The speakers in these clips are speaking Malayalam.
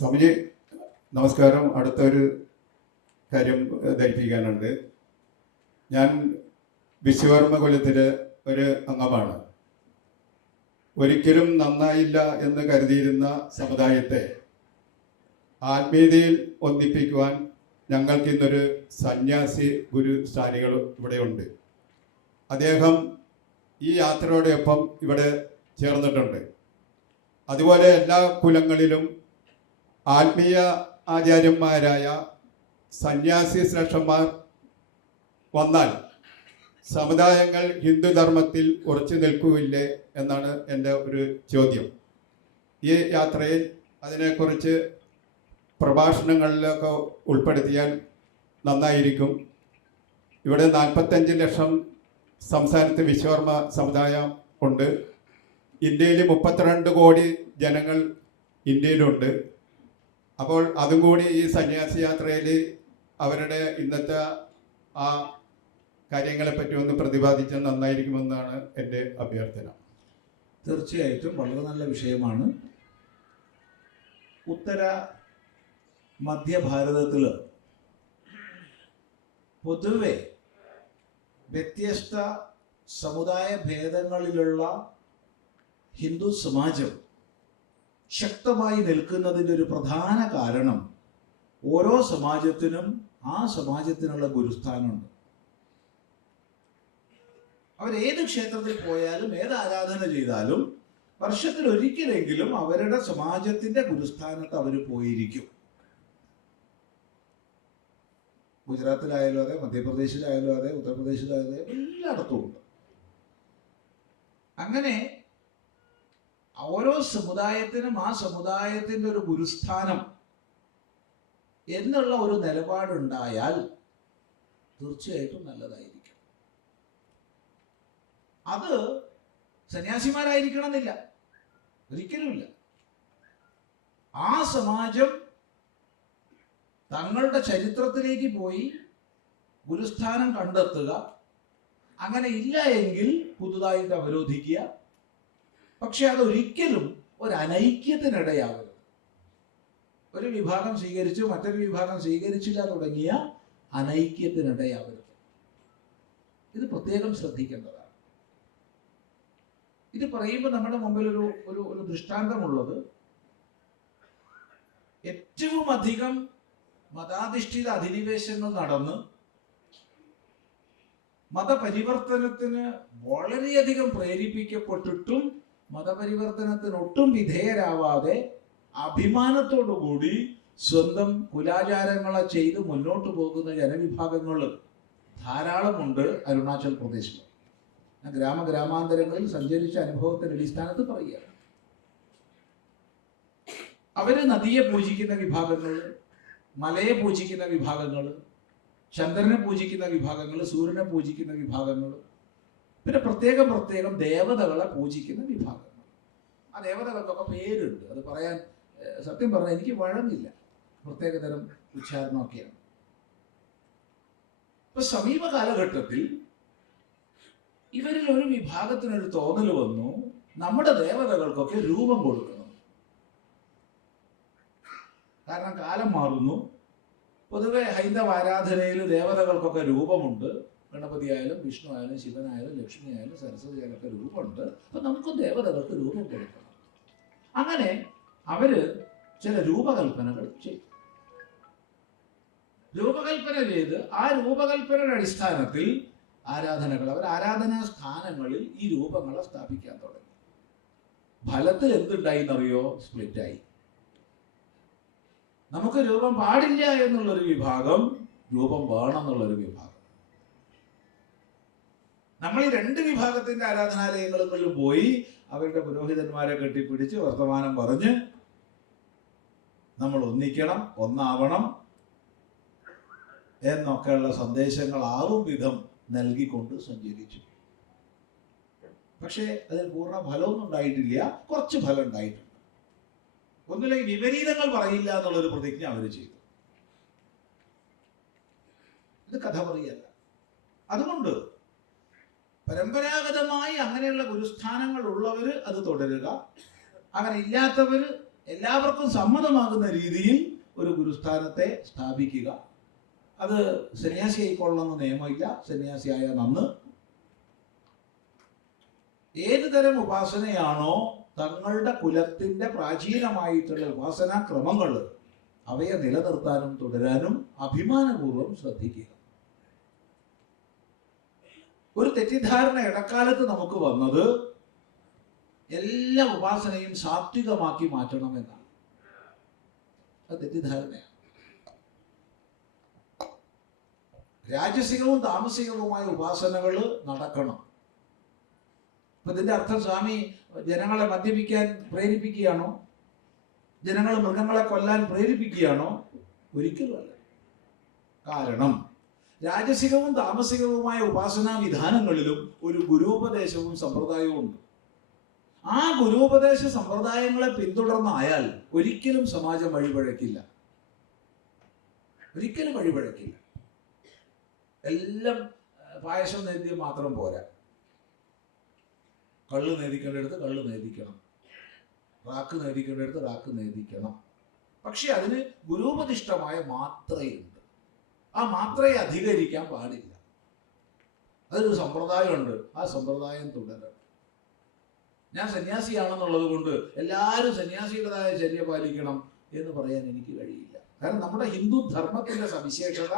സ്വാമിജി നമസ്കാരം. അടുത്തൊരു കാര്യം ധരിപ്പിക്കാനുണ്ട്. ഞാൻ വിശ്വകർമ്മ കൊല്ലത്തിലെ ഒരു അംഗമാണ്. ഒരിക്കലും നന്നായില്ല എന്ന് കരുതിയിരുന്ന സമുദായത്തെ ആത്മീയതയിൽ ഒന്നിപ്പിക്കുവാൻ ഞങ്ങൾക്ക് ഇന്നൊരു സന്യാസി ഗുരു സ്ഥാനികൾ ഇവിടെയുണ്ട് അദ്ദേഹം ഈ യാത്രയോടൊപ്പം ഇവിടെ ചേർന്നിട്ടുണ്ട്. അതുപോലെ എല്ലാ കുലങ്ങളിലും ആത്മീയ ആചാര്യന്മാരായ സന്യാസി ശ്രേഷ്ഠന്മാർ വന്നാൽ സമുദായങ്ങൾ ഹിന്ദുധർമ്മത്തിൽ ഉറച്ചു നിൽക്കുകയില്ലേ എന്നാണ് എന്റെ ഒരു ചോദ്യം. ഈ യാത്രയിൽ അതിനെക്കുറിച്ച് പ്രഭാഷണങ്ങളിലൊക്കെ ഉൾപ്പെടുത്തിയാൽ നന്നായിരിക്കും. ഇവിടെ നാൽപ്പത്തഞ്ച് ലക്ഷം സംസ്ഥാനത്ത് വിശ്വകർമ്മ സമുദായം ഉണ്ട്. ഇന്ത്യയിൽ മുപ്പത്തിരണ്ട് കോടി ജനങ്ങൾ ഇന്ത്യയിലുണ്ട്. അപ്പോൾ അതും കൂടി ഈ സന്യാസി യാത്രയിൽ അവരുടെ ഇന്നത്തെ ആ കാര്യങ്ങളെ പറ്റി ഒന്ന് പ്രതിപാദിച്ചാൽ നന്നായിരിക്കുമെന്നാണ് എന്റെ അഭ്യർത്ഥന. തീർച്ചയായിട്ടും വളരെ നല്ല വിഷയമാണ്. ഉത്തര മധ്യഭാരതത്തിൽ പൊതുവെ വ്യത്യസ്ത സമുദായ ഭേദങ്ങളിലുള്ള ഹിന്ദു സമാജം ശക്തമായി നിൽക്കുന്നതിന്റെ ഒരു പ്രധാന കാരണം ഓരോ സമാജത്തിനും ആ സമാജത്തിനുള്ള ഗുരുസ്ഥാനമുണ്ട്. അവർ ഏത് ക്ഷേത്രത്തിൽ പോയാലും ഏത് ആരാധന ചെയ്താലും വർഷത്തിൽ ഒരിക്കലെങ്കിലും അവരുടെ സമാജത്തിന്റെ ഗുരുസ്ഥാനത്ത് അവർ പോയിരിക്കും. ഗുജറാത്തിലായാലും അതെ മധ്യപ്രദേശിലായാലും അതെ ഉത്തർപ്രദേശിലായാലും എല്ലായിടത്തും ഉണ്ട്. അങ്ങനെ ഓരോ സമുദായത്തിനും ആ സമുദായത്തിന്റെ ഒരു ഗുരുസ്ഥാനം എന്നുള്ള ഒരു നിലപാടുണ്ടായാൽ തീർച്ചയായിട്ടും നല്ലതായിരിക്കും. അത് സന്യാസിമാരായിരിക്കണം എന്നില്ല ഒരിക്കലുമില്ല. ആ സമാജം തങ്ങളുടെ ചരിത്രത്തിലേക്ക് പോയി ഗുരുസ്ഥാനം കണ്ടെത്തുക. അങ്ങനെ ഇല്ല എങ്കിൽ പുതുതായിട്ട് അവരോധിക്കുക. പക്ഷെ അതൊരിക്കലും ഒരു അനൈക്യത്തിനിടയാവരുത് ഒരു വിഭാഗം സ്വീകരിച്ചു മറ്റൊരു വിഭാഗം സ്വീകരിച്ചില്ല തുടങ്ങിയ അനൈക്യത്തിനിടയാവരുത് ഇത് പ്രത്യേകം ശ്രദ്ധിക്കേണ്ടതാണ്. ഇത് പറയുമ്പോൾ നമ്മുടെ മുമ്പിൽ ഒരു ഒരു ഒരു ദൃഷ്ടാന്തമുള്ളത് ഏറ്റവും അധികം മതാധിഷ്ഠിത അധിനിവേശങ്ങൾ നടന്ന് മതപരിവർത്തനത്തിന് വളരെയധികം പ്രേരിപ്പിക്കപ്പെട്ടിട്ടും മതപരിവർത്തനത്തിന് ഒട്ടും വിധേയരാവാതെ അഭിമാനത്തോടുകൂടി സ്വന്തം കുലാചാരങ്ങളെ ചെയ്ത് മുന്നോട്ട് പോകുന്ന ജനവിഭാഗങ്ങൾ ധാരാളമുണ്ട് അരുണാചൽ പ്രദേശിൽ ഞാൻ ഗ്രാമഗ്രാമാന്തരങ്ങളിൽ സഞ്ചരിച്ച അനുഭവത്തിന്റെ അടിസ്ഥാനത്ത് പറയുകയാണ്. അവർ നദിയെ പൂജിക്കുന്ന വിഭാഗങ്ങൾ മലയെ പൂജിക്കുന്ന വിഭാഗങ്ങൾ ചന്ദ്രനെ പൂജിക്കുന്ന വിഭാഗങ്ങൾ സൂര്യനെ പൂജിക്കുന്ന വിഭാഗങ്ങൾ പിന്നെ പ്രത്യേകം പ്രത്യേകം ദേവതകളെ പൂജിക്കുന്ന വിഭാഗങ്ങൾ. ആ ദേവതകൾക്കൊക്കെ പേരുണ്ട്. അത് പറയാൻ സത്യം പറഞ്ഞാൽ എനിക്ക് വഴങ്ങില്ല. പ്രത്യേകതരം ഉച്ചാരണമൊക്കെയാണ്. ഇപ്പൊ സമീപ കാലഘട്ടത്തിൽ ഇവരിൽ ഒരു വിഭാഗത്തിനൊരു തോന്നൽ വന്നു നമ്മുടെ ദേവതകൾക്കൊക്കെ രൂപം കൊടുക്കണം. കാരണം കാലം മാറുന്നു. പൊതുവെ ഹൈന്ദവ ആരാധനയിൽ ദേവതകൾക്കൊക്കെ രൂപമുണ്ട്. ഗണപതി ആയാലും വിഷ്ണു ആയാലും ശിവനായാലും ലക്ഷ്മി ആയാലും സരസ്വതി ആയാലും ഒക്കെ രൂപമുണ്ട്. അപ്പൊ നമുക്ക് ദേവതകൾക്ക് രൂപം കൊടുക്കണം. അങ്ങനെ അവർ ചില രൂപകൽപ്പനകൾ ചെയ്തു രൂപകൽപ്പന ചെയ്ത് ആ രൂപകൽപ്പനയുടെ അടിസ്ഥാനത്തിൽ ആരാധനകൾ അവർ ആരാധനാ സ്ഥാനങ്ങളിൽ ഈ രൂപങ്ങളെ സ്ഥാപിക്കാൻ തുടങ്ങി. ഫലത്തിൽ എന്തുണ്ടായി എന്നറിയോ സ്പ്ലിറ്റായി. നമുക്ക് രൂപം പാടില്ല എന്നുള്ളൊരു വിഭാഗം രൂപം വേണം എന്നുള്ളൊരു വിഭാഗം. നമ്മൾ ഈ രണ്ട് വിഭാഗത്തിന്റെ ആരാധനാലയങ്ങളിൽ പോയി അവരുടെ പുരോഹിതന്മാരെ കെട്ടിപ്പിടിച്ച് വർത്തമാനം പറഞ്ഞ് നമ്മൾ ഒന്നിക്കണം ഒന്നാവണം എന്നൊക്കെയുള്ള സന്ദേശങ്ങളാവും വിധം നൽകിക്കൊണ്ട് സഞ്ചരിച്ചു. പക്ഷേ അതിന് പൂർണ ഫലമൊന്നും ഉണ്ടായിട്ടില്ല കുറച്ച് ഫലം ഉണ്ടായിട്ടുണ്ട്. ഒന്നുമില്ലെങ്കിൽ വിപരീതങ്ങൾ പറയില്ല എന്നുള്ളൊരു പ്രതിജ്ഞ അവർ ചെയ്തു. ഇത് കഥ പറയല്ല. അതുകൊണ്ട് പരമ്പരാഗതമായി അങ്ങനെയുള്ള ഗുരുസ്ഥാനങ്ങൾ ഉള്ളവര് അത് തുടരുക. അങ്ങനെ ഇല്ലാത്തവര് എല്ലാവർക്കും സമ്മതമാകുന്ന രീതിയിൽ ഒരു ഗുരുസ്ഥാനത്തെ സ്ഥാപിക്കുക. അത് സന്യാസി ആയിക്കൊള്ളണമെന്ന് നിയമമില്ല. സന്യാസിയായ നന്ന് ഏത് തരം ഉപാസനയാണോ തങ്ങളുടെ കുലത്തിന്റെ പ്രാചീനമായിട്ടുള്ള ഉപാസനാ ക്രമങ്ങൾ അവയെ നിലനിർത്താനും തുടരാനും അഭിമാനപൂർവം ശ്രദ്ധിക്കുക. ഒരു തെറ്റിദ്ധാരണ ഇടക്കാലത്ത് നമുക്ക് വന്നത് എല്ലാ ഉപാസനയും സാത്വികമാക്കി മാറ്റണം എന്നാണ്. തെറ്റിദ്ധാരണയാണ്. രാജസികവും താമസികവുമായ ഉപാസനകൾ നടക്കണം. അപ്പൊ ഇതിന്റെ അർത്ഥം സ്വാമി ജനങ്ങളെ മദ്യപിക്കാൻ പ്രേരിപ്പിക്കുകയാണോ? ജനങ്ങൾ മൃഗങ്ങളെ കൊല്ലാൻ പ്രേരിപ്പിക്കുകയാണോ? ഒരിക്കലുമല്ല. കാരണം രാജസികവും താമസികവുമായ ഉപാസനാ വിധാനങ്ങളിലും ഒരു ഗുരുപദേശവും സമ്പ്രദായവും ഉണ്ട്. ആ ഗുരുപദേശ സമ്പ്രദായങ്ങളെ പിന്തുടർന്നായാൽ ഒരിക്കലും സമാജം വഴിപഴക്കില്ല. ഒരിക്കലും വഴിപഴക്കില്ല. എല്ലാം പായസം നേദ്യം മാത്രം പോരാ. കള്ള് നേതിക്കേണ്ടടുത്ത് കള്ള് നേദിക്കണം. Rack നേതിക്കേണ്ടടുത്ത് rack നേദിക്കണം. പക്ഷെ അതിന് ഗുരുപതിഷ്ഠമായ മാത്രയുണ്ട്. ആ മാത്രയെ അധികരിക്കാൻ പാടില്ല. അതൊരു സമ്പ്രദായമുണ്ട്. ആ സമ്പ്രദായം തുടരണം. ഞാൻ സന്യാസിയാണെന്നുള്ളത് കൊണ്ട് എല്ലാവരും സന്യാസിയുടേതായ ചര്യ പാലിക്കണം എന്ന് പറയാൻ എനിക്ക് കഴിയില്ല. കാരണം നമ്മുടെ ഹിന്ദു ധർമ്മത്തിന്റെ സവിശേഷത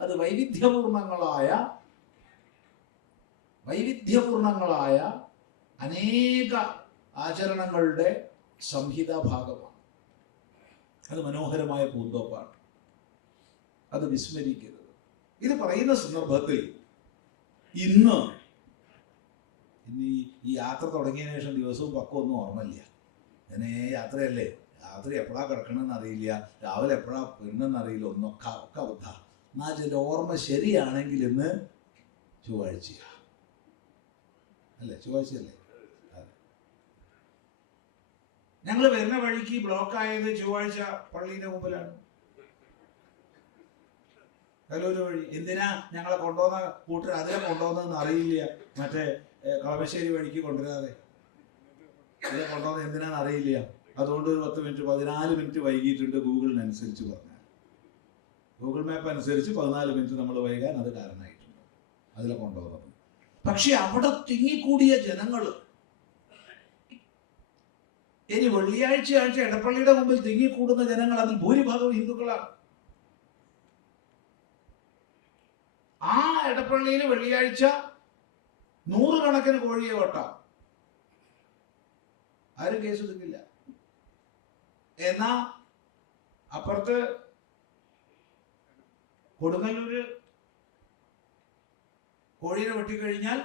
അത് വൈവിധ്യപൂർണങ്ങളായ വൈവിധ്യപൂർണങ്ങളായ അനേക ആചരണങ്ങളുടെ സംഹിത ഭാഗമാണ് അത് മനോഹരമായ പൂന്തോപ്പാണ്. അത് വിസ്മരിക്കരുത്. ഇത് പറയുന്ന സന്ദർഭത്തിൽ ഇന്ന് ഇന്ന് ഈ യാത്ര തുടങ്ങിയതിനു ശേഷം ദിവസവും പക്കമൊന്നും ഓർമ്മയില്ല. അങ്ങനെ യാത്രയല്ലേ? രാത്രി എപ്പോഴാ കിടക്കണമെന്ന് അറിയില്ല രാവിലെ എപ്പോഴാ പെണ്ണെന്ന് അറിയില്ല ഒന്നൊക്കെ ഒക്കെ അബദ്ധ എന്നാൽ ചില ഓർമ്മ ശരിയാണെങ്കിൽ ഇന്ന് ചൊവ്വാഴ്ച അല്ലേ? ചൊവ്വാഴ്ചയല്ലേ? ഞങ്ങൾ വരുന്ന വഴിക്ക് ബ്ലോക്ക് ആയത് ചൊവ്വാഴ്ച പള്ളിയുടെ മുമ്പിലാണ്. കലൂര് വഴി. എന്തിനാ ഞങ്ങളെ കൊണ്ടുവന്ന കൂട്ടർ അതിനെ കൊണ്ടുവന്നതെന്ന് അറിയില്ല. മറ്റേ കളമശ്ശേരി വഴിക്ക് കൊണ്ടുവരാതെ. അതിനെ കൊണ്ടുവന്നത് എന്തിനാന്ന് അറിയില്ല. അതുകൊണ്ട് ഒരു പത്ത് മിനിറ്റ് പതിനാല് മിനിറ്റ് വൈകിയിട്ടുണ്ട് ഗൂഗിളിനനുസരിച്ച് പറഞ്ഞാൽ. ഗൂഗിൾ മാപ്പ് അനുസരിച്ച് പതിനാല് മിനിറ്റ് നമ്മൾ വൈകാൻ അത് കാരണമായിട്ടുണ്ട്. അതിലെ കൊണ്ടുവന്നത്. പക്ഷെ അവിടെ തിങ്ങിക്കൂടിയ ജനങ്ങൾ ഇനി വെള്ളിയാഴ്ച ആഴ്ച എടപ്പള്ളിയുടെ മുമ്പിൽ തിങ്ങിക്കൂടുന്ന ജനങ്ങൾ അതിൽ ഭൂരിഭാഗം ഹിന്ദുക്കളാണ്. ആ ഇടപ്പള്ളിയിൽ വെള്ളിയാഴ്ച നൂറുകണക്കിന് കോഴിയെ വെട്ടാം. ആരും കേസ് എടുക്കില്ല എന്നാ അപ്പുറത്ത് കൊടുങ്ങല്ലൂര് കോഴിയെ വെട്ടിക്കഴിഞ്ഞാൽ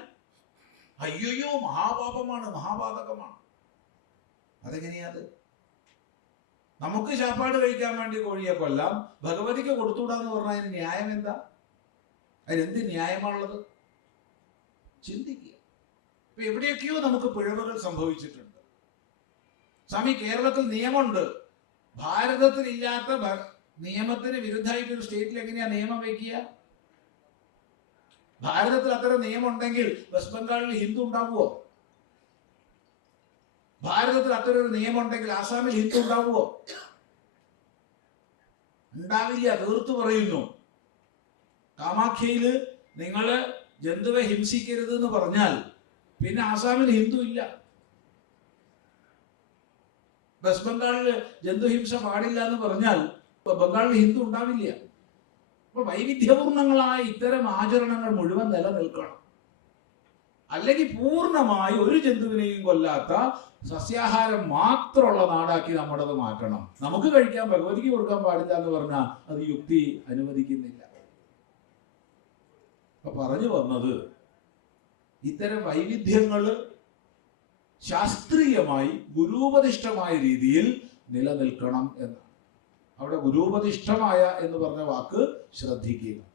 അയ്യോയ്യോ മഹാപാപമാണ് മഹാപാതകമാണ്. അതെങ്ങനെയാത് നമുക്ക് ചാപ്പാട് കഴിക്കാൻ വേണ്ടി കോഴിയെ കൊല്ലാം ഭഗവതിക്ക് കൊടുത്തുകൂടാന്ന് പറഞ്ഞാൽ ന്യായം എന്താ? അതിനെന്ത് ന്യായമാണുള്ളത്? ചിന്തിക്കുക. ഇപ്പൊ എവിടെയൊക്കെയോ നമുക്ക് പിഴവുകൾ സംഭവിച്ചിട്ടുണ്ട്. സ്വാമി കേരളത്തിൽ നിയമമുണ്ട്. ഭാരതത്തിൽ ഇല്ലാത്ത നിയമത്തിന് വിരുദ്ധമായിട്ട് ഒരു സ്റ്റേറ്റിൽ എങ്ങനെയാ നിയമം വയ്ക്കുക? ഭാരതത്തിൽ അത്തരം നിയമം ഉണ്ടെങ്കിൽ വെസ്റ്റ് ബംഗാളിൽ ഹിന്ദു ഉണ്ടാവുമോ ഭാരതത്തിൽ അത്തരം ഒരു നിയമം ഉണ്ടെങ്കിൽ ആസാമിൽ ഹിന്ദു ഉണ്ടാവുമോ ഉണ്ടാവില്ല തീർത്തു പറയുന്നു. കാമാഖ്യയിൽ നിങ്ങൾ ജന്തുവെ ഹിംസിക്കരുത് എന്ന് പറഞ്ഞാൽ പിന്നെ ആസാമിൽ ഹിന്ദു ഇല്ല. വെസ്റ്റ് ബംഗാളിൽ ജന്തുഹിംസ പാടില്ല എന്ന് പറഞ്ഞാൽ ബംഗാളിൽ ഹിന്ദു ഉണ്ടാവില്ല. അപ്പൊ വൈവിധ്യപൂർണങ്ങളായ ഇത്തരം ആചരണങ്ങൾ മുഴുവൻ നിലനിൽക്കണം. അല്ലെങ്കിൽ പൂർണമായി ഒരു ജന്തുവിനെയും കൊല്ലാത്ത സസ്യാഹാരം മാത്രമുള്ള നാടാക്കി നമ്മുടേത് മാറ്റണം. നമുക്ക് കഴിക്കാൻ ഭഗവതിക്ക് കൊടുക്കാൻ പാടില്ല എന്ന് പറഞ്ഞാൽ അത് യുക്തി അനുവദിക്കുന്നില്ല. അപ്പൊ പറഞ്ഞു വന്നത് ഇത്തരം വൈവിധ്യങ്ങൾ ശാസ്ത്രീയമായി ഗുരുപതിഷ്ഠമായ രീതിയിൽ നിലനിൽക്കണം എന്നാണ്. അവിടെ ഗുരുപതിഷ്ഠമായ എന്ന് പറഞ്ഞ വാക്ക് ശ്രദ്ധിക്കുക.